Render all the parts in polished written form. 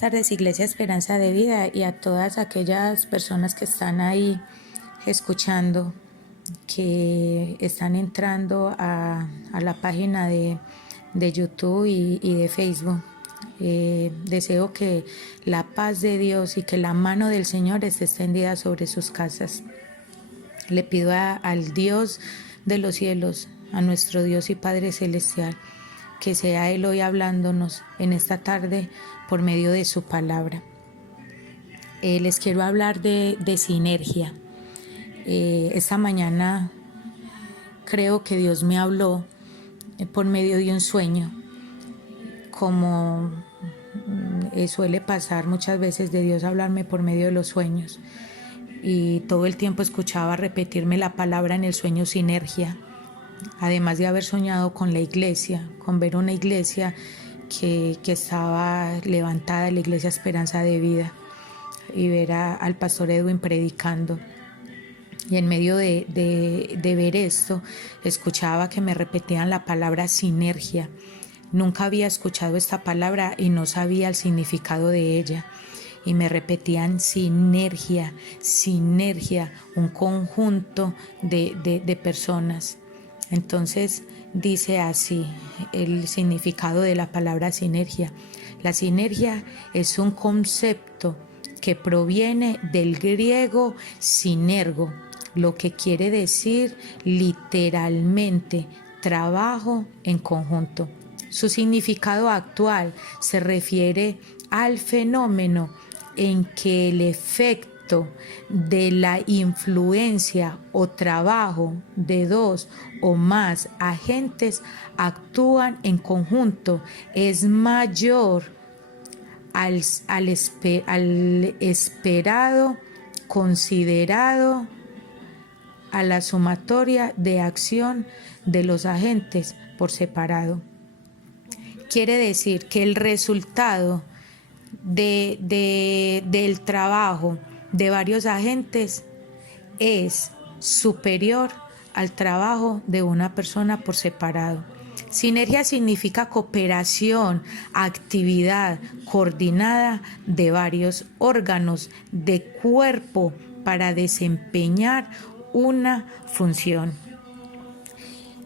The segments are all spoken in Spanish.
tardes, Iglesia Esperanza de Vida, y a todas aquellas personas que están ahí escuchando, que están entrando a la página de YouTube y de Facebook. Deseo que la paz de Dios y que la mano del Señor esté extendida sobre sus casas. Le pido al Dios de los cielos, a nuestro Dios y Padre Celestial, que sea Él hoy hablándonos en esta tarde por medio de su palabra. Les quiero hablar de sinergia. Esta mañana creo que Dios me habló por medio de un sueño, como suele pasar muchas veces de Dios hablarme por medio de los sueños. Y todo el tiempo escuchaba repetirme la palabra en el sueño sinergia. Además de haber soñado con la iglesia, con ver una iglesia que estaba levantada, la Iglesia Esperanza de Vida, y ver al pastor Edwin predicando. Y en medio de ver esto, escuchaba que me repetían la palabra sinergia. Nunca había escuchado esta palabra y no sabía el significado de ella. Y me repetían sinergia, sinergia, un conjunto de personas. Entonces dice así el significado de la palabra sinergia. La sinergia es un concepto que proviene del griego sinergo, lo que quiere decir literalmente trabajo en conjunto. Su significado actual se refiere al fenómeno en que el efecto de la influencia o trabajo de dos o más agentes actúan en conjunto es mayor al esperado, considerado a la sumatoria de acción de los agentes por separado. Quiere decir que el resultado del trabajo de varios agentes es superior al trabajo de una persona por separado. Sinergia significa cooperación, actividad coordinada de varios órganos de cuerpo para desempeñar una función.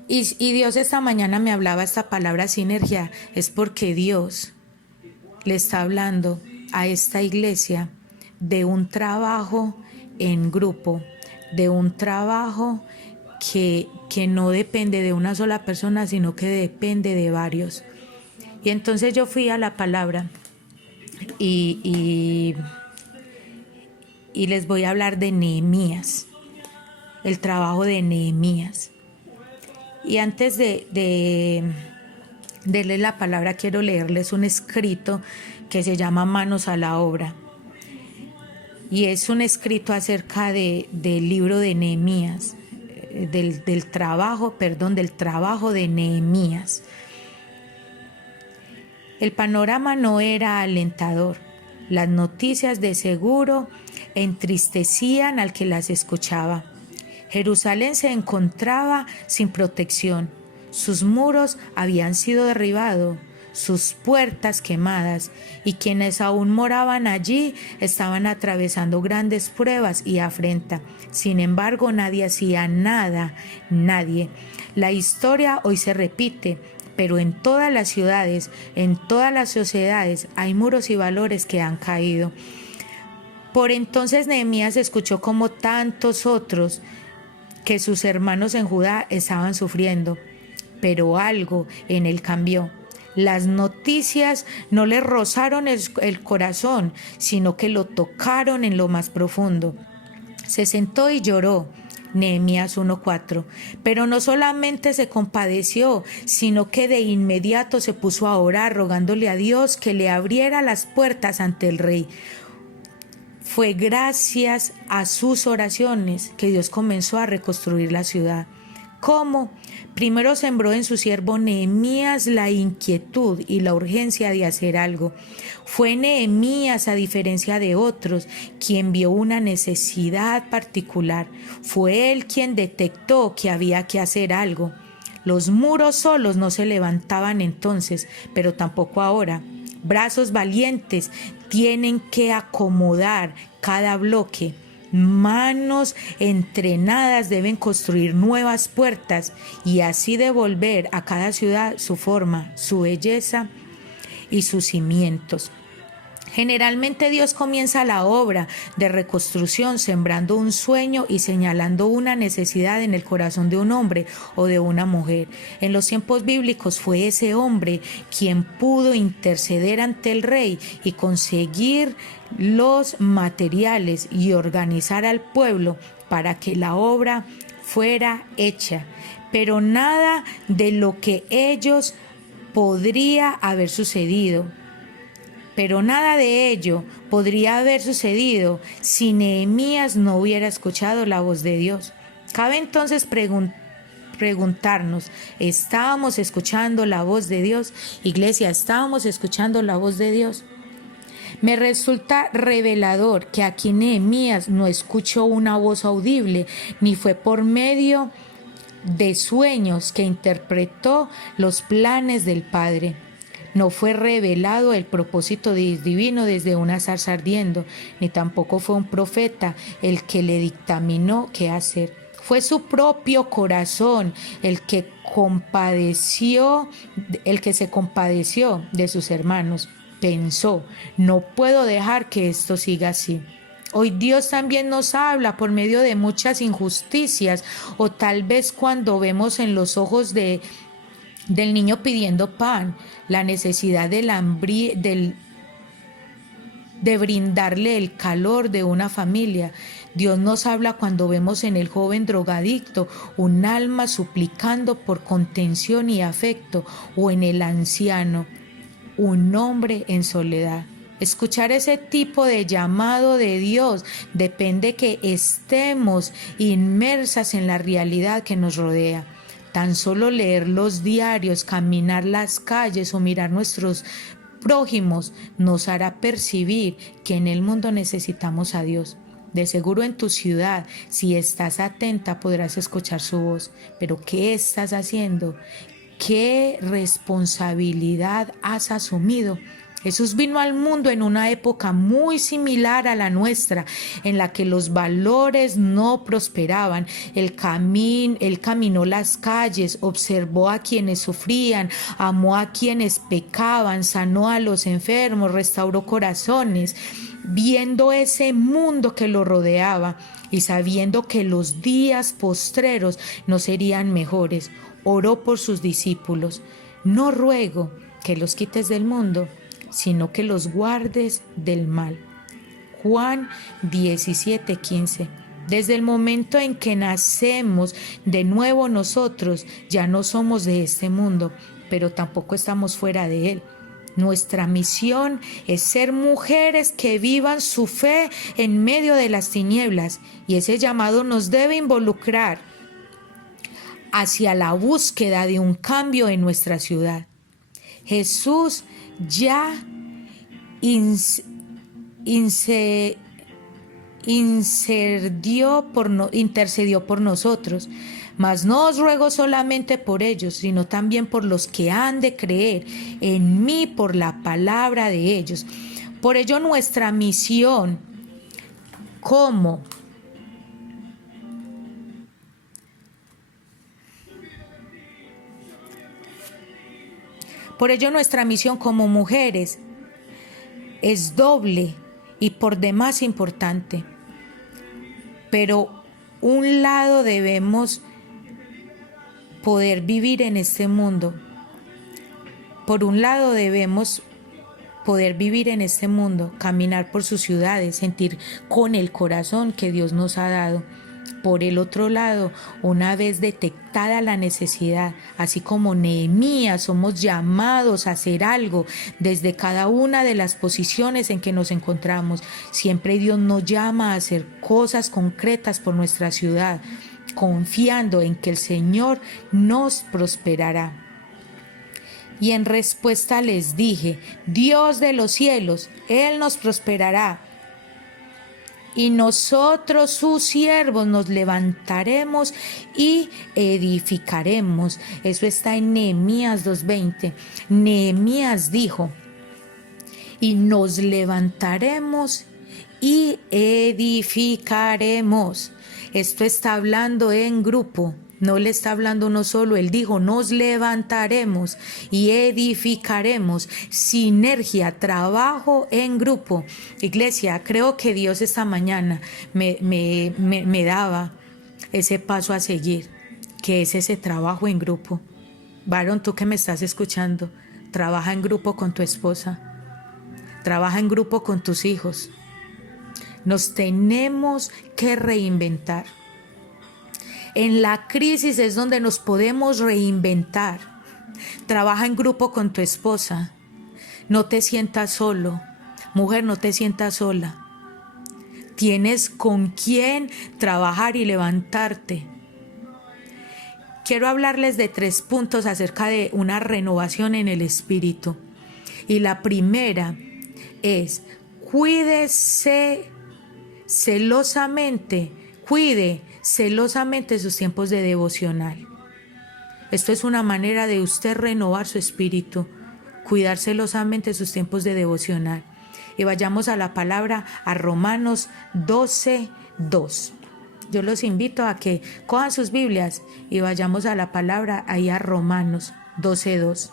Y Dios esta mañana me hablaba esta palabra sinergia, es porque Dios le está hablando a esta iglesia de un trabajo en grupo, de un trabajo que no depende de una sola persona, sino que depende de varios. Y entonces yo fui a la palabra y les voy a hablar de Nehemías, el trabajo de Nehemías. Y antes de leer la palabra, quiero leerles un escrito que se llama Manos a la Obra. Y es un escrito acerca del libro de Nehemías, del trabajo de Nehemías. El panorama no era alentador. Las noticias de seguro entristecían al que las escuchaba. Jerusalén se encontraba sin protección. Sus muros habían sido derribados, sus puertas quemadas, y quienes aún moraban allí estaban atravesando grandes pruebas y afrenta. Sin embargo, nadie hacía nada, nadie. La historia hoy se repite, pero en todas las ciudades, en todas las sociedades, hay muros y valores que han caído. Por entonces Nehemías escuchó como tantos otros que sus hermanos en Judá estaban sufriendo, pero algo en él cambió. Las noticias no le rozaron el corazón, sino que lo tocaron en lo más profundo. Se sentó y lloró. Nehemías 1:4. Pero no solamente se compadeció, sino que de inmediato se puso a orar, rogándole a Dios que le abriera las puertas ante el rey. Fue gracias a sus oraciones que Dios comenzó a reconstruir la ciudad. ¿Cómo? Primero sembró en su siervo Nehemías la inquietud y la urgencia de hacer algo. Fue Nehemías, a diferencia de otros, quien vio una necesidad particular. Fue él quien detectó que había que hacer algo. Los muros solos no se levantaban entonces, pero tampoco ahora. Brazos valientes tienen que acomodar cada bloque. Manos entrenadas deben construir nuevas puertas y así devolver a cada ciudad su forma, su belleza y sus cimientos. Generalmente Dios comienza la obra de reconstrucción sembrando un sueño y señalando una necesidad en el corazón de un hombre o de una mujer. En los tiempos bíblicos fue ese hombre quien pudo interceder ante el rey y conseguir los materiales y organizar al pueblo para que la obra fuera hecha. Pero nada de lo que ellos podría haber sucedido. Pero nada de ello podría haber sucedido si Nehemías no hubiera escuchado la voz de Dios. Cabe entonces preguntarnos, ¿estábamos escuchando la voz de Dios? Iglesia, ¿estábamos escuchando la voz de Dios? Me resulta revelador que aquí Nehemías no escuchó una voz audible, ni fue por medio de sueños que interpretó los planes del Padre. No fue revelado el propósito divino desde una zarza ardiendo, ni tampoco fue un profeta el que le dictaminó qué hacer. Fue su propio corazón el que se compadeció de sus hermanos. Pensó, no puedo dejar que esto siga así. Hoy Dios también nos habla por medio de muchas injusticias, o tal vez cuando vemos en los ojos del niño pidiendo pan, la necesidad de brindarle el calor de una familia. Dios nos habla cuando vemos en el joven drogadicto un alma suplicando por contención y afecto, o en el anciano un hombre en soledad. Escuchar ese tipo de llamado de Dios depende que estemos inmersas en la realidad que nos rodea. Tan solo leer los diarios, caminar las calles o mirar nuestros prójimos nos hará percibir que en el mundo necesitamos a Dios. De seguro en tu ciudad, si estás atenta, podrás escuchar su voz. Pero ¿qué estás haciendo? ¿Qué responsabilidad has asumido? Jesús vino al mundo en una época muy similar a la nuestra, en la que los valores no prosperaban. Él caminó las calles, observó a quienes sufrían, amó a quienes pecaban, sanó a los enfermos, restauró corazones. Viendo ese mundo que lo rodeaba y sabiendo que los días postreros no serían mejores, oró por sus discípulos. No ruego que los quites del mundo, sino que los guardes del mal. Juan 17:15. Desde el momento en que nacemos de nuevo nosotros ya no somos de este mundo, pero tampoco estamos fuera de él. Nuestra misión es ser mujeres que vivan su fe en medio de las tinieblas, y ese llamado nos debe involucrar hacia la búsqueda de un cambio en nuestra ciudad. Jesús ya intercedió por nosotros, mas no os ruego solamente por ellos, sino también por los que han de creer en mí por la palabra de ellos. Por ello nuestra misión como mujeres es doble y por demás importante. Pero un lado debemos poder vivir en este mundo. Por un lado debemos poder vivir en este mundo, caminar por sus ciudades, sentir con el corazón que Dios nos ha dado. Por el otro lado, una vez detectada la necesidad, así como Nehemías, somos llamados a hacer algo desde cada una de las posiciones en que nos encontramos. Siempre Dios nos llama a hacer cosas concretas por nuestra ciudad, confiando en que el Señor nos prosperará. Y en respuesta les dije, Dios de los cielos, Él nos prosperará. Y nosotros, sus siervos, nos levantaremos y edificaremos. Eso está en Nehemías 2:20. Nehemías dijo, y nos levantaremos y edificaremos. Esto está hablando en grupo, no le está hablando uno solo. Él dijo, nos levantaremos y edificaremos. Sinergia, trabajo en grupo. Iglesia, creo que Dios esta mañana me daba ese paso a seguir, que es ese trabajo en grupo. Varón, tú que me estás escuchando, trabaja en grupo con tu esposa, trabaja en grupo con tus hijos. Nos tenemos que reinventar. En la crisis es donde nos podemos reinventar. Trabaja en grupo con tu esposa. No te sientas solo. Mujer, no te sientas sola. Tienes con quién trabajar y levantarte. Quiero hablarles de 3 puntos acerca de una renovación en el espíritu. Y la primera es, cuide celosamente sus tiempos de devocional. Esto es una manera de usted renovar su espíritu, cuidar celosamente sus tiempos de devocional. Y vayamos a la palabra, a Romanos 12:2. Yo los invito a que cojan sus Biblias y vayamos a la palabra, ahí a Romanos 12:2.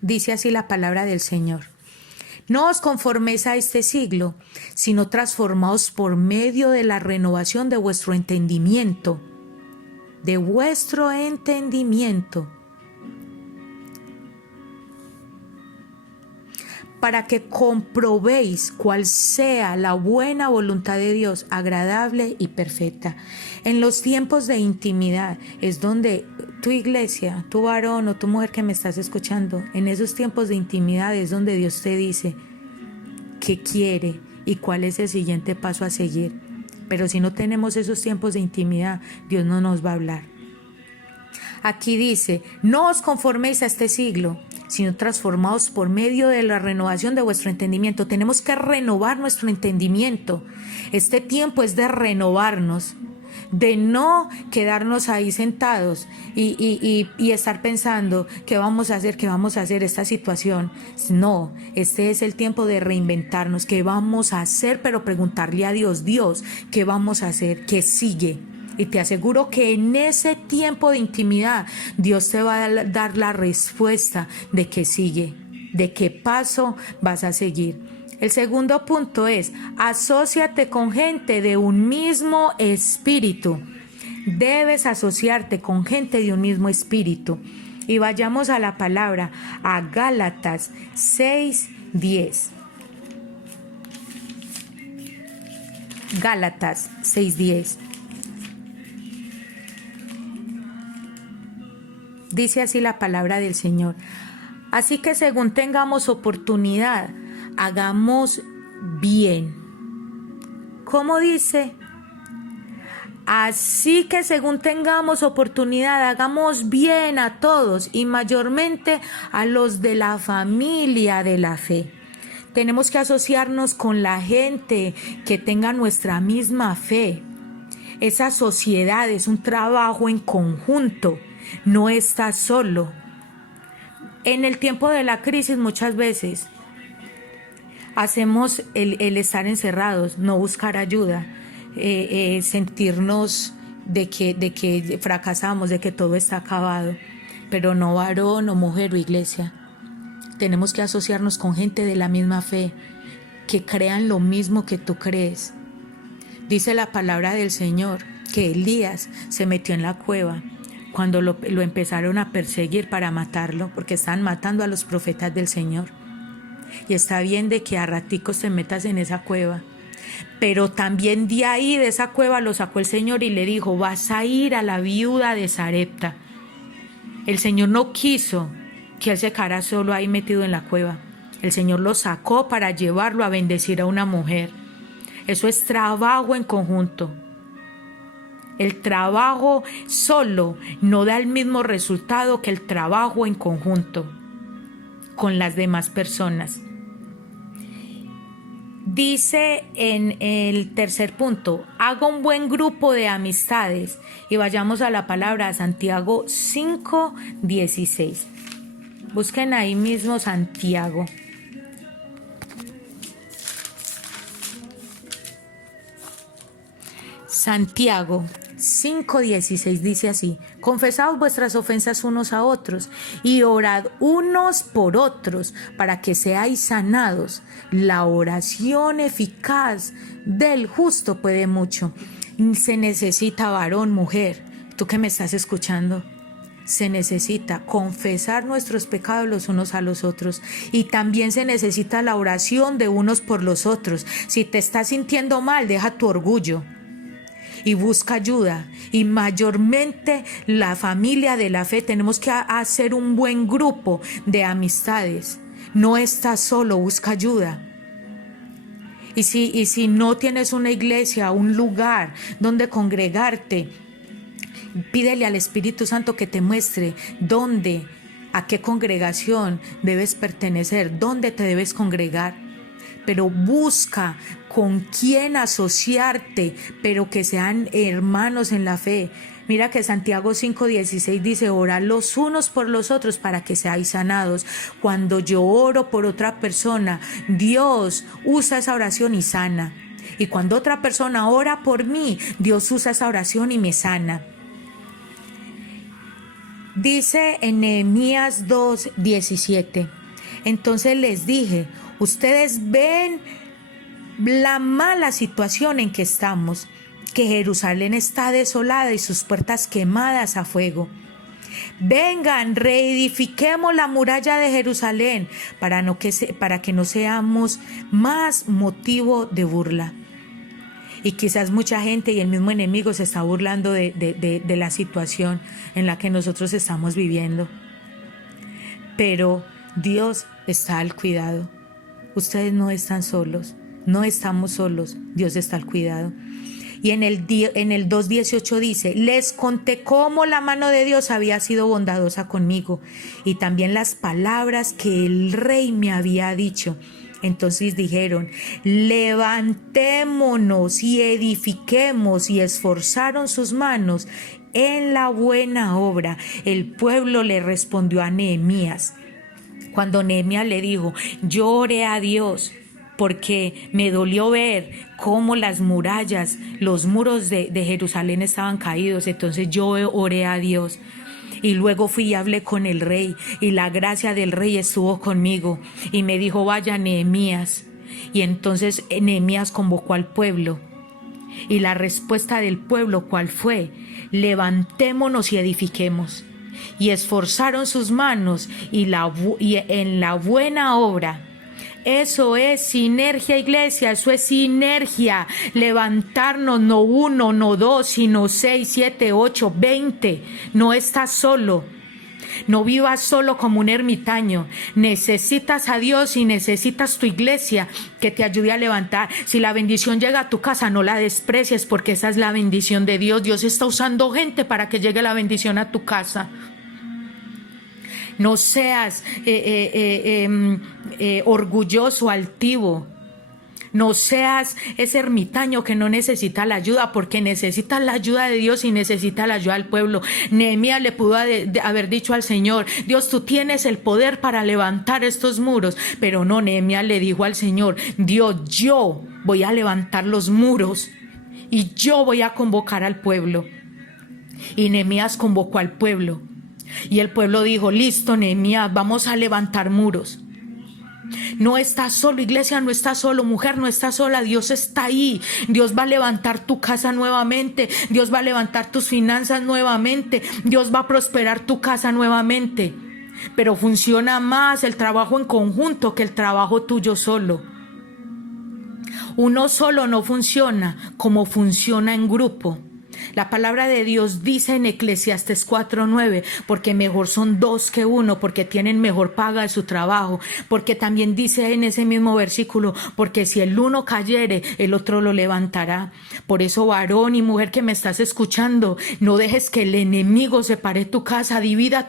Dice así la palabra del Señor. No os conforméis a este siglo, sino transformaos por medio de la renovación de vuestro entendimiento. Para que comprobéis cuál sea la buena voluntad de Dios, agradable y perfecta. En los tiempos de intimidad es donde tu iglesia, tu varón o tu mujer que me estás escuchando, en esos tiempos de intimidad es donde Dios te dice qué quiere y cuál es el siguiente paso a seguir. Pero si no tenemos esos tiempos de intimidad, Dios no nos va a hablar. Aquí dice, no os conforméis a este siglo, sino transformaos por medio de la renovación de vuestro entendimiento. Tenemos que renovar nuestro entendimiento. Este tiempo es de renovarnos, de no quedarnos ahí sentados y estar pensando qué vamos a hacer esta situación. No, este es el tiempo de reinventarnos, qué vamos a hacer, pero preguntarle a Dios, ¿qué vamos a hacer? ¿Qué sigue? Y te aseguro que en ese tiempo de intimidad Dios te va a dar la respuesta de qué sigue, de qué paso vas a seguir. El segundo punto es, asóciate con gente de un mismo espíritu. Debes asociarte con gente de un mismo espíritu. Y vayamos a la palabra, a Gálatas 6:10. Gálatas 6:10. Dice así la palabra del Señor. Así que según tengamos oportunidad, hagamos bien. ¿Cómo dice? Así que según tengamos oportunidad, hagamos bien a todos y mayormente a los de la familia de la fe. Tenemos que asociarnos con la gente que tenga nuestra misma fe. Esa sociedad es un trabajo en conjunto, no estás solo. En el tiempo de la crisis muchas veces hacemos el estar encerrados, no buscar ayuda, sentirnos de que fracasamos, de que todo está acabado. Pero no, varón o mujer o iglesia. Tenemos que asociarnos con gente de la misma fe, que crean lo mismo que tú crees. Dice la palabra del Señor que Elías se metió en la cueva cuando lo empezaron a perseguir para matarlo, porque están matando a los profetas del Señor. Y está bien de que a raticos te metas en esa cueva, pero también de ahí, de esa cueva, lo sacó el Señor y le dijo, vas a ir a la viuda de Sarepta. El Señor no quiso que él se quedara solo ahí metido en la cueva. El Señor lo sacó para llevarlo a bendecir a una mujer. Eso es trabajo en conjunto. El trabajo solo no da el mismo resultado que el trabajo en conjunto con las demás personas. Dice en el tercer punto, haga un buen grupo de amistades. Y vayamos a la palabra Santiago 5:16. Busquen ahí mismo Santiago. Santiago 5:16 dice así: confesaos vuestras ofensas unos a otros y orad unos por otros para que seáis sanados. La oración eficaz del justo puede mucho. Se necesita varón, mujer, tú que me estás escuchando. Se necesita confesar nuestros pecados los unos a los otros, y también se necesita la oración de unos por los otros. Si te estás sintiendo mal, deja tu orgullo y busca ayuda. Y mayormente la familia de la fe tenemos que hacer un buen grupo de amistades. No estás solo, busca ayuda. Y si no tienes una iglesia, un lugar donde congregarte, pídele al Espíritu Santo que te muestre dónde, a qué congregación debes pertenecer, dónde te debes congregar. Pero busca con quién asociarte, pero que sean hermanos en la fe. Mira que Santiago 5:16 dice, orad los unos por los otros para que seáis sanados. Cuando yo oro por otra persona, Dios usa esa oración y sana. Y cuando otra persona ora por mí, Dios usa esa oración y me sana. Dice en Nehemías 2:17, entonces les dije, ustedes ven la mala situación en que estamos, que Jerusalén está desolada y sus puertas quemadas a fuego. Vengan, reedifiquemos la muralla de Jerusalén para que no seamos más motivo de burla. Y quizás mucha gente y el mismo enemigo se está burlando de la situación en la que nosotros estamos viviendo. Pero Dios está al cuidado. Ustedes no están solos, no estamos solos, Dios está al cuidado. Y en el 2:18 dice, les conté cómo la mano de Dios había sido bondadosa conmigo y también las palabras que el rey me había dicho. Entonces dijeron, levantémonos y edifiquemos, y esforzaron sus manos en la buena obra. El pueblo le respondió a Nehemías. Cuando Nehemías le dijo, yo oré a Dios porque me dolió ver cómo las murallas, los muros de Jerusalén estaban caídos, entonces yo oré a Dios. Y luego fui y hablé con el rey, y la gracia del rey estuvo conmigo, y me dijo, vaya Nehemías. Y entonces Nehemías convocó al pueblo, y la respuesta del pueblo, ¿cuál fue? Levantémonos y edifiquemos. Y esforzaron sus manos y en la buena obra. Eso es sinergia, iglesia, eso es sinergia. Levantarnos, no 1, no 2, sino 6, 7, 8, 20. No estás solo. No vivas solo como un ermitaño. Necesitas a Dios y necesitas tu iglesia que te ayude a levantar. Si la bendición llega a tu casa, no la desprecies, porque esa es la bendición de Dios. Dios está usando gente para que llegue la bendición a tu casa. No seas orgulloso, altivo. No seas ese ermitaño que no necesita la ayuda, porque necesita la ayuda de Dios y necesita la ayuda del pueblo. Nehemías le pudo haber dicho al Señor, Dios, tú tienes el poder para levantar estos muros. Pero no, Nehemías le dijo al Señor, Dios, yo voy a levantar los muros y yo voy a convocar al pueblo. Y Nehemías convocó al pueblo. Y el pueblo dijo, listo, Nehemías, vamos a levantar muros. No estás solo, iglesia, no estás solo, mujer, no estás sola, Dios está ahí. Dios va a levantar tu casa nuevamente, Dios va a levantar tus finanzas nuevamente, Dios va a prosperar tu casa nuevamente. Pero funciona más el trabajo en conjunto que el trabajo tuyo solo. Uno solo no funciona como funciona en grupo. La palabra de Dios dice en Eclesiastés 4:9, porque mejor son dos que uno, porque tienen mejor paga de su trabajo, porque también dice en ese mismo versículo, porque si el uno cayere, el otro lo levantará. Por eso, varón y mujer que me estás escuchando, no dejes que el enemigo separe tu casa, divida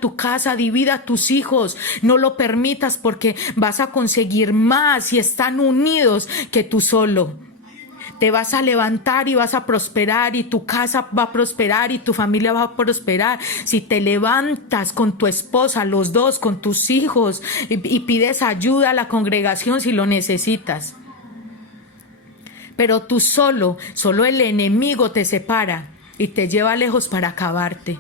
tus hijos, no lo permitas, porque vas a conseguir más si están unidos que tú solo. Te vas a levantar y vas a prosperar, y tu casa va a prosperar y tu familia va a prosperar si te levantas con tu esposa, los dos, con tus hijos, y pides ayuda a la congregación si lo necesitas. Pero tú solo el enemigo te separa y te lleva lejos para acabarte.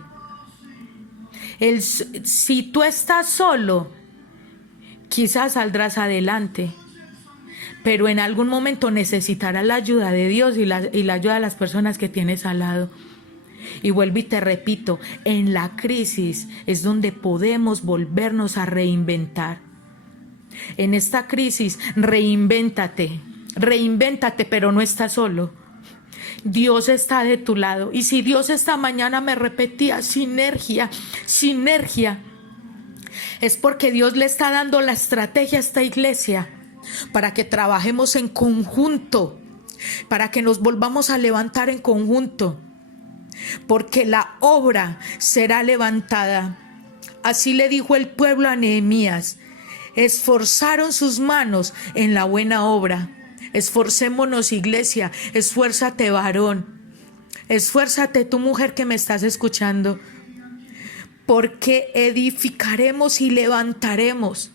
Si tú estás solo, quizás saldrás adelante, pero en algún momento necesitarás la ayuda de Dios y la ayuda de las personas que tienes al lado. Y vuelvo y te repito, en la crisis es donde podemos volvernos a reinventar. En esta crisis, reinvéntate, pero no estás solo. Dios está de tu lado. Y si Dios esta mañana me repetía, sinergia, es porque Dios le está dando la estrategia a esta iglesia para que trabajemos en conjunto, para que nos volvamos a levantar en conjunto, porque la obra será levantada. Así le dijo el pueblo a Nehemías: esforzaron sus manos en la buena obra. Esforcémonos, iglesia, esfuérzate, varón, esfuérzate, tu mujer que me estás escuchando, porque edificaremos y levantaremos.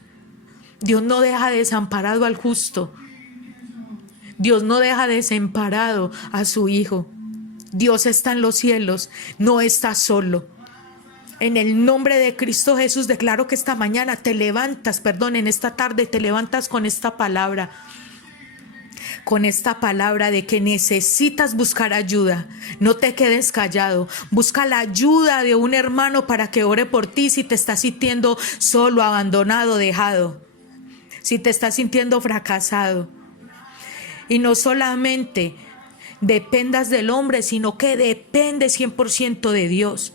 Dios no deja desamparado al justo. Dios no deja desamparado a su Hijo. Dios está en los cielos, no está solo. En el nombre de Cristo Jesús declaro que esta mañana en esta tarde te levantas con esta palabra. Con esta palabra de que necesitas buscar ayuda. No te quedes callado. Busca la ayuda de un hermano para que ore por ti si te estás sintiendo solo, abandonado, dejado. Si te estás sintiendo fracasado. Y no solamente dependas del hombre, sino que depende 100% de Dios.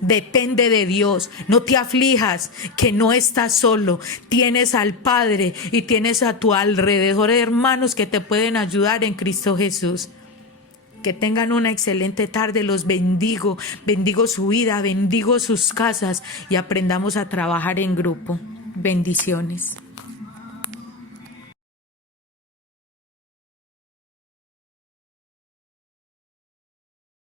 Depende de Dios. No te aflijas, que no estás solo. Tienes al Padre y tienes a tu alrededor hermanos que te pueden ayudar en Cristo Jesús. Que tengan una excelente tarde. Los bendigo. Bendigo su vida, bendigo sus casas y aprendamos a trabajar en grupo. Bendiciones.